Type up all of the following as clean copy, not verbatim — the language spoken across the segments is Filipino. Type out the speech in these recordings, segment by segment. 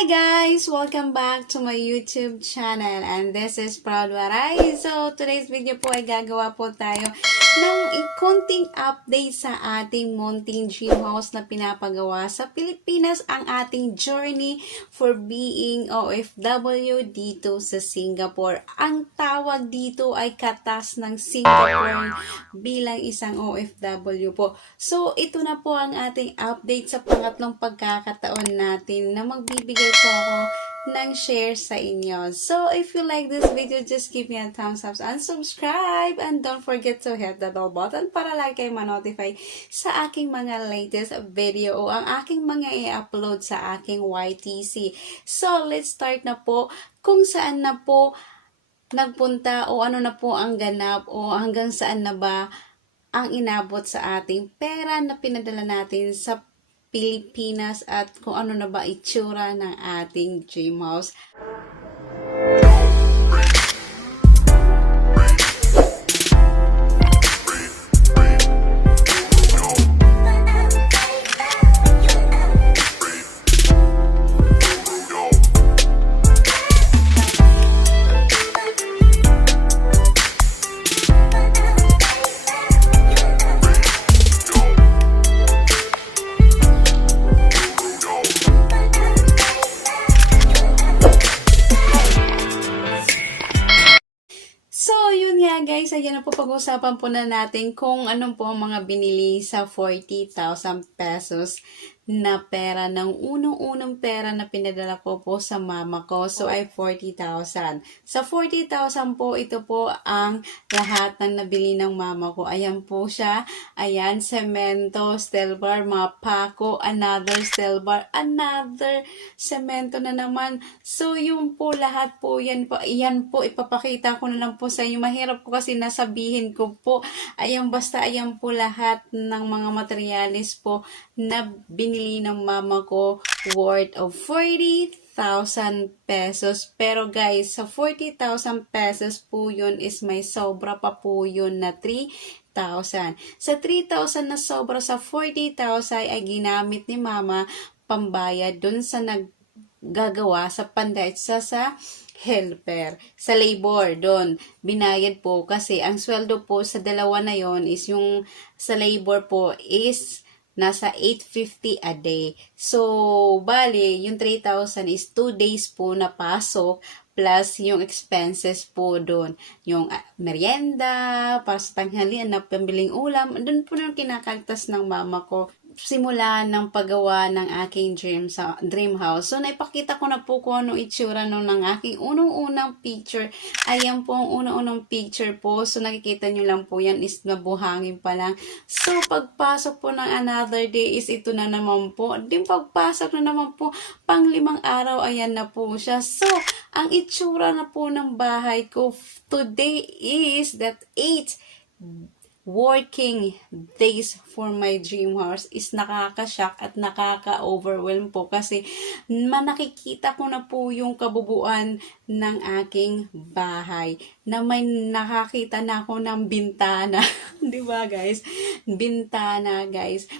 Hi guys! Welcome back to my YouTube channel and this is Proud Waray. So today's video po ay gagawa po tayo ng konting update sa ating munting dream house na pinapagawa sa Pilipinas, ang ating journey for being OFW dito sa Singapore. Ang tawag dito ay katas ng Singapore bilang isang OFW po. So ito na po ang ating update sa pangatlong pagkakataon natin na magbibigay po ako ng share sa inyo. So, if you like this video, just give me a thumbs up and subscribe. And don't forget to hit the bell button para lagi kayo ma-notify sa aking mga latest video o ang aking mga i-upload sa aking YTC. So, let's start na po kung saan na po nagpunta o ano na po ang ganap o hanggang saan na ba ang inabot sa ating pera na pinadala natin sa Pilipinas at kung ano na ba itsura ng ating dream house. Guys, ayan na po, pag-usapan po na natin kung anong po ang mga binili sa 40,000 pesos na pera ng unang-unang pera na pinadala ko po sa mama ko. So, ay 40,000. Sa 40,000 po, ito po ang lahat ng nabili ng mama ko. Ayan po siya. Ayan, semento, steel bar, mga pako, another steel bar, another semento na naman. So, yun po, lahat po, yan po, ipapakita ko na lang po sa inyo. Mahirap ko kasi nasabihin ko po. Ayan, basta ayan po lahat ng mga materialis po na binili ng mama ko worth of 40,000 pesos. Pero guys, sa 40,000 pesos po yun is may sobra pa po yun na 3,000. Sa 3,000 na sobra sa 40,000 ay ginamit ni mama pambayad dun sa naggagawa sa pandait sa helper, sa labor, doon, binayad po kasi ang sweldo po sa dalawa na yon is yung sa labor po is nasa 850 a day. So, bali, yung 3,000 is 2 days po na pasok plus yung expenses po doon. Yung merienda, para sa tanghalian na pambiling ulam, doon po nang kinakaltas ng mama ko. Simula ng paggawa ng aking dream house. So, naipakita ko na po kung anong itsura ng aking unang-unang picture. Ayan po ang unang-unang picture po. So, nakikita nyo lang po yan is nabuhangin pa lang. So, pagpasok po ng another day is ito na naman po. Din pagpasok na naman po, pang 5 araw, ayan na po siya. So, ang itsura na po ng bahay ko today is that 8 working days for my dream house is nakaka-shock at nakaka-overwhelm po kasi nakikita ko na po yung kabubuan ng aking bahay na may nakakita na ako ng bintana. Di ba guys? Bintana guys.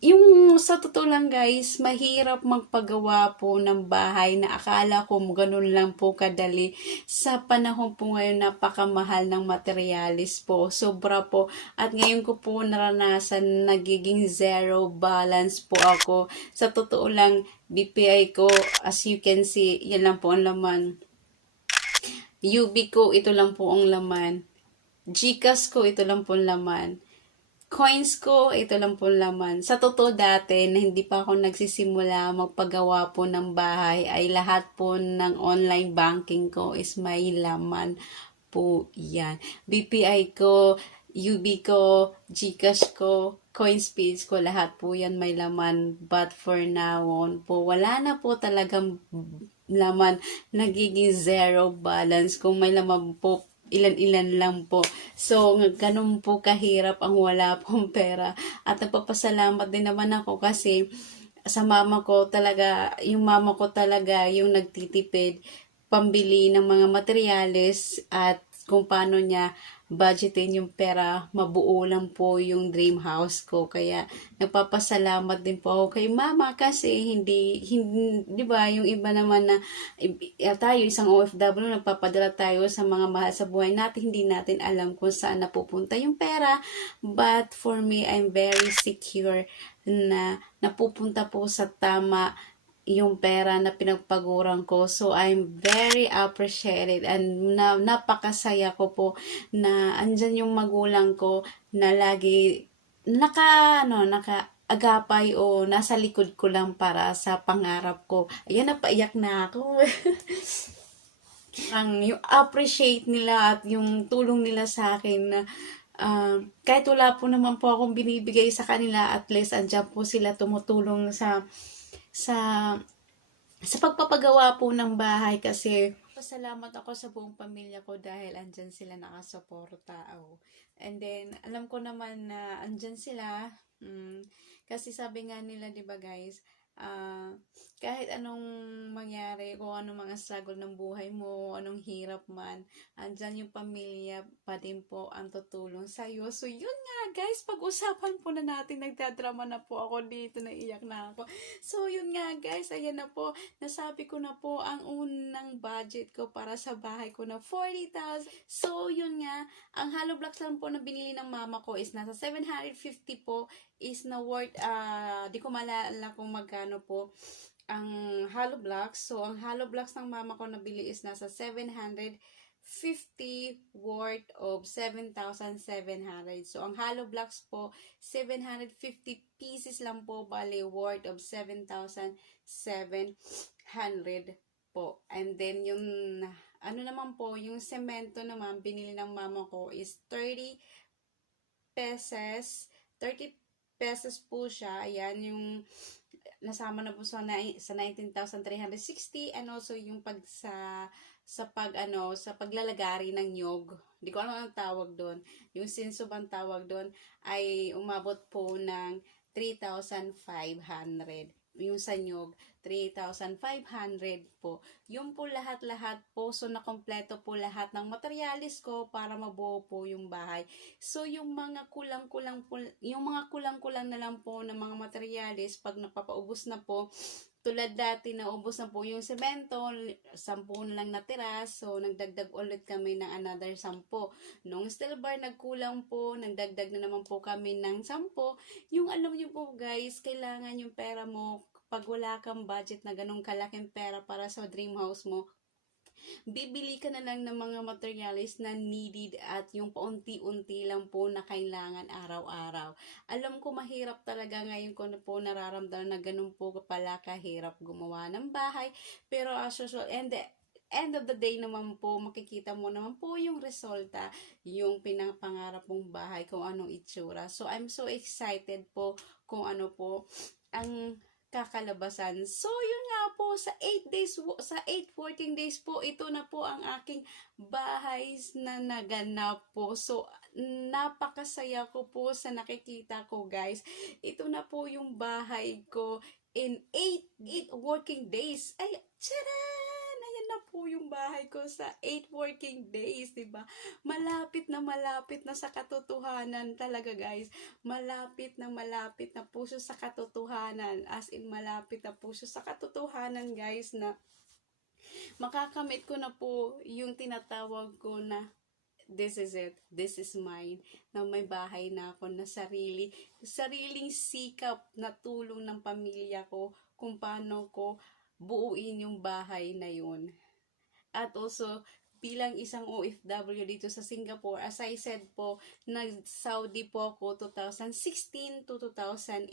Yung sa totoo lang guys, mahirap magpagawa po ng bahay na akala ko ganun lang po kadali. Sa panahon po ngayon, napakamahal ng materialis po. Sobra po. At ngayon ko po naranasan, nagiging zero balance po ako. Sa totoo lang, BPI ko, as you can see, yan lang po ang laman. UB ko, ito lang po ang laman. GCash ko, ito lang po ang laman. Coins ko, ito lang po laman. Sa totoo dati, na hindi pa ako nagsisimula magpagawa po ng bahay, ay lahat po ng online banking ko is may laman po yan. BPI ko, UB ko, GCash ko, CoinSpeed ko, lahat po yan may laman. But for now on po, wala na po talagang laman. Nagiging zero balance. Kung may laman po, ilan-ilan lang po. So, ganun po kahirap ang wala pong pera. At nagpapasalamat din naman ako kasi sa mama ko talaga, yung mama ko talaga yung nagtitipid pambili ng mga materyales at kung paano niya budgetin yung pera, mabuo lang po yung dream house ko. Kaya nagpapasalamat din po ako kay mama kasi hindi 'di ba, yung iba naman na tayo isang OFW nagpapadala tayo sa mga mahal sa buhay natin, hindi natin alam kung saan napupunta yung pera. But for me, I'm very secure na napupunta po sa tama yung pera na pinagpaguran ko. So, I'm very appreciated and napakasaya ko po na andyan yung magulang ko na lagi agapay o nasa likod ko lang para sa pangarap ko. Ayan, napaiyak na ako. Yung appreciate nila at yung tulong nila sa akin na kahit wala po naman po akong binibigay sa kanila, at least andyan po sila tumutulong sa sa pagpapagawa po ng bahay kasi pasalamat ako sa buong pamilya ko dahil andyan sila nakasuporta. And then, alam ko naman na andyan sila. Kasi sabi nga nila, di ba guys, kahit anong mangyari, kung anong mga struggle ng buhay mo, anong hirap man, andyan yung pamilya pa din po ang tutulong sa'yo. So, yun nga guys, pag-usapan po na natin, nagdadrama na po ako dito, naiyak na ako. So, yun nga guys, ayan na po, nasabi ko na po ang unang budget ko para sa bahay ko na 40,000. So, yun nga, ang hollow blocks lang po na binili ng mama ko is nasa 750 po, is na worth, di ko malala kung magkano po ang hollow blocks. So, ang hollow blocks ng mama ko nabili is nasa 750 worth of 7,700. So, ang hollow blocks po, 750 pieces lang po, bali worth of 7,700 po. And then, yung, ano naman po, yung semento naman, binili ng mama ko is 30 pesos. 30 pesos po siya. Ayan, yung nasama na po sa 19,360 and also yung sa paglalagari ng nyog. Hindi ko alam ang tawag doon. Yung sinso bang tawag doon ay umabot po ng 3,500. Yung sa nyog, 3,500 po. Yung po lahat-lahat po, so nakompleto po lahat ng materialis ko para mabuo po yung bahay. So yung mga kulang-kulang na lang po ng mga materialis, pag napapaubos na po, tulad dati naubos na po yung semento, 10 na lang natira, so nagdagdag ulit kami ng another 10. Nung steel bar nagkulang po, nagdagdag na naman po kami ng 10. Yung alam niyo po guys, kailangan yung pera mo, pag wala kang budget na ganong kalaking pera para sa dream house mo, bibili ka na lang ng mga materials na needed at yung paunti-unti lang po na kailangan araw-araw. Alam ko mahirap talaga ngayon ko na po nararamdaman na ganun po pala kahirap gumawa ng bahay. Pero as usual, and the end of the day naman po, makikita mo naman po yung resulta, yung pinapangarap mong bahay, kung anong itsura. So, I'm so excited po kung ano po ang kakalabasan. So, yun nga po, sa 8 working days po, ito na po ang aking bahay na naganap po. So, napakasaya ko po sa nakikita ko, guys. Ito na po yung bahay ko in 8 working days. Ay, tcharan! Ayan na po yung bahay ko sa 8 working days, diba? Malapit na sa katotohanan talaga, guys. Malapit na po siya sa katotohanan. As in, malapit na po siya sa katotohanan, guys, na makakamit ko na po yung tinatawag ko na this is it, this is mine, na may bahay na ako na sariling sikap na tulong ng pamilya ko kung paano ko buuin yung bahay na yun. At also, bilang isang OFW dito sa Singapore, as I said po, nag-Saudi po ako 2016 to 2018,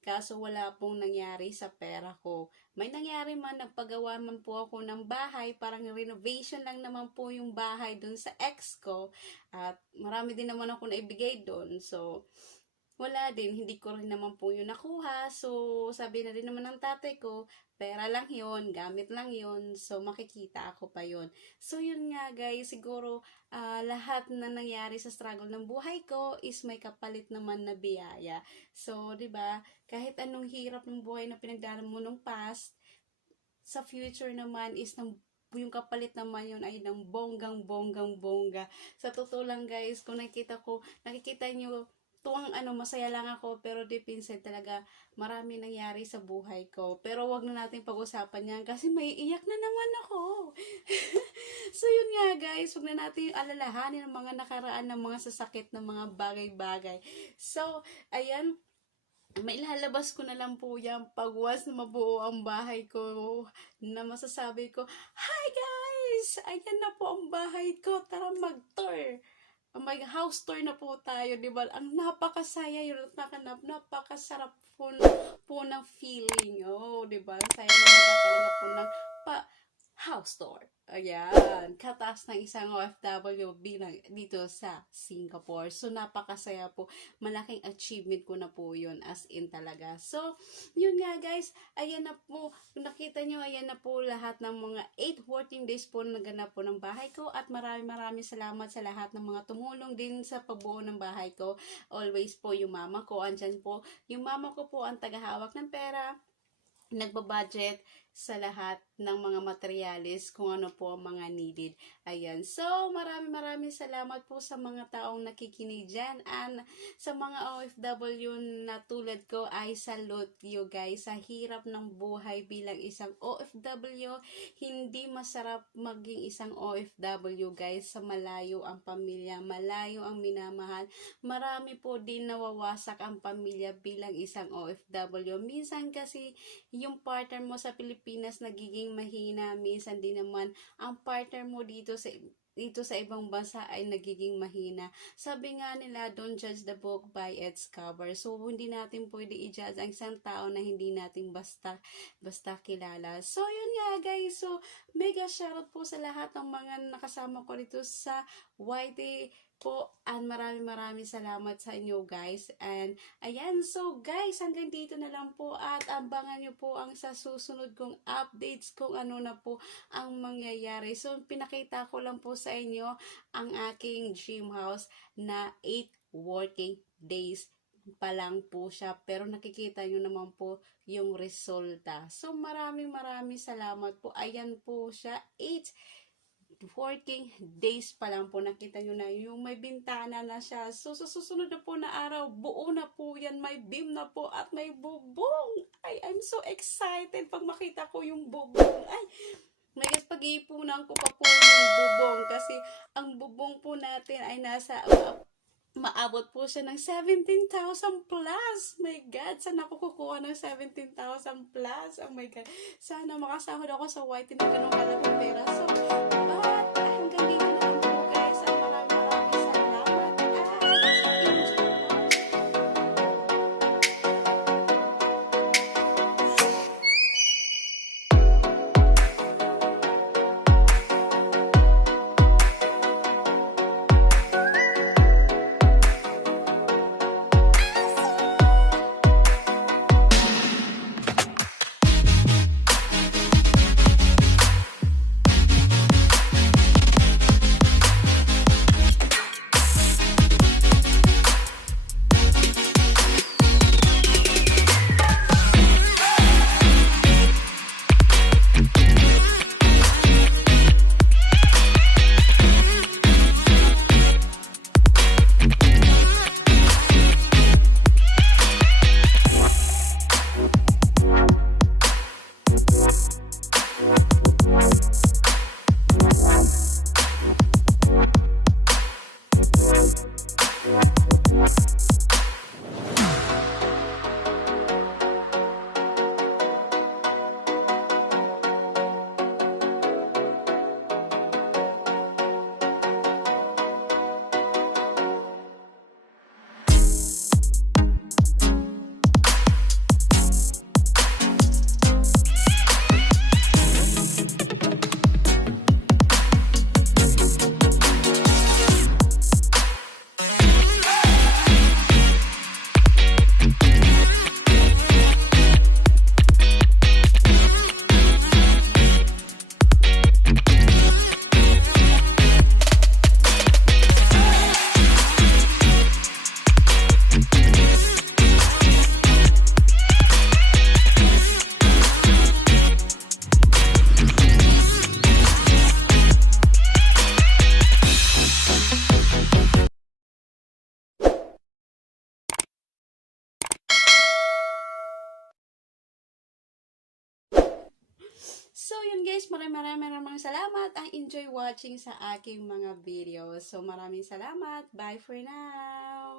kaso wala pong nangyari sa pera ko. May nangyari man, nagpagawa man po ako ng bahay, parang renovation lang naman po yung bahay dun sa ex ko, at marami din naman ako naibigay dun. So, wala din, hindi ko rin naman po yun nakuha. So, sabi na rin naman ng tatay ko, pera lang yun, gamit lang yun, so makikita ako pa yun. So, yun nga guys, siguro lahat na nangyari sa struggle ng buhay ko is may kapalit naman na biyaya. So, 'di ba, kahit anong hirap ng buhay na pinagdaanan mo nung past, sa future naman is yung kapalit naman yun ay ng bonggang-bonggang-bongga. Sa totoo lang guys, kung nakikita nyo, tuwang masaya lang ako, pero deep inside talaga, marami nangyari sa buhay ko. Pero wag na natin pag-usapan yan, kasi may iyak na naman ako. So yun nga guys, wag na natin alalahanin ang mga nakaraan ng mga sasakit ng mga bagay-bagay. So, ayan, may lalabas ko na lang po yan pag once na mabuo ang bahay ko, na masasabi ko, hi guys! Ayan na po ang bahay ko, tara mag-tour! May house tour na po tayo, di ba? Ang napakasaya yun, napakasarap po ng feeling. Oh, di ba? Saya na magkakaroon po ng house tour. Ayan, kataas ng isang OFW bilang dito sa Singapore. So, napakasaya po. Malaking achievement ko na po yun, as in talaga. So, yun nga guys, ayan na po. Nakita nyo, ayan na po lahat ng mga 8 working days po na naganap po ng bahay ko. At maraming salamat sa lahat ng mga tumulong din sa pagbuo ng bahay ko. Always po yung mama ko, andyan po. Yung mama ko po ang tagahawak ng pera, nagbabudget sa lahat ng mga materialis kung ano po ang mga needed. Ayan. So, maraming salamat po sa mga taong nakikinig dyan. And sa mga OFW na tulad ko, ay salute you guys. Sa hirap ng buhay bilang isang OFW, hindi masarap maging isang OFW guys. Sa malayo ang pamilya, malayo ang minamahal. Marami po din nawawasak ang pamilya bilang isang OFW. Minsan kasi yung partner mo sa Pilipinas nagiging mahina, minsan din naman ang partner mo dito sa ibang bansa ay nagiging mahina. Sabi nga nila, don't judge the book by its cover. So, hindi natin pwede i-judge ang isang tao na hindi natin basta kilala. So, yun nga guys. So, mega shoutout po sa lahat ng mga nakasama ko dito sa YT po, and maraming salamat sa inyo guys. And ayan, so guys, hanggang dito na lang po, at abangan nyo po ang sa susunod kong updates kung ano na po ang mangyayari. So, pinakita ko lang po sa inyo ang aking dream house na 8 working days pa lang po siya, pero nakikita nyo naman po yung resulta. So, maraming salamat po. Ayan po siya, 8 working days pa lang po, nakita nyo na yung may bintana na siya. So, sa susunod na po na araw, buo na po yan, may beam na po at may bubong. Ay, I'm so excited pag makita ko yung bubong. Ay, may pag-iipunan ko pa po yung bubong, kasi ang bubong po natin ay nasa maabot po siya ng 17,000 plus. My God, saan ako kukuha ng 17,000 plus? Oh my God, sana makasahod ako sa white na ganun kalaking pera. So, hanggang dito na lang po guys. Maraming salamat. So, yun guys, maraming salamat. I enjoy watching sa aking mga videos. So, maraming salamat. Bye for now!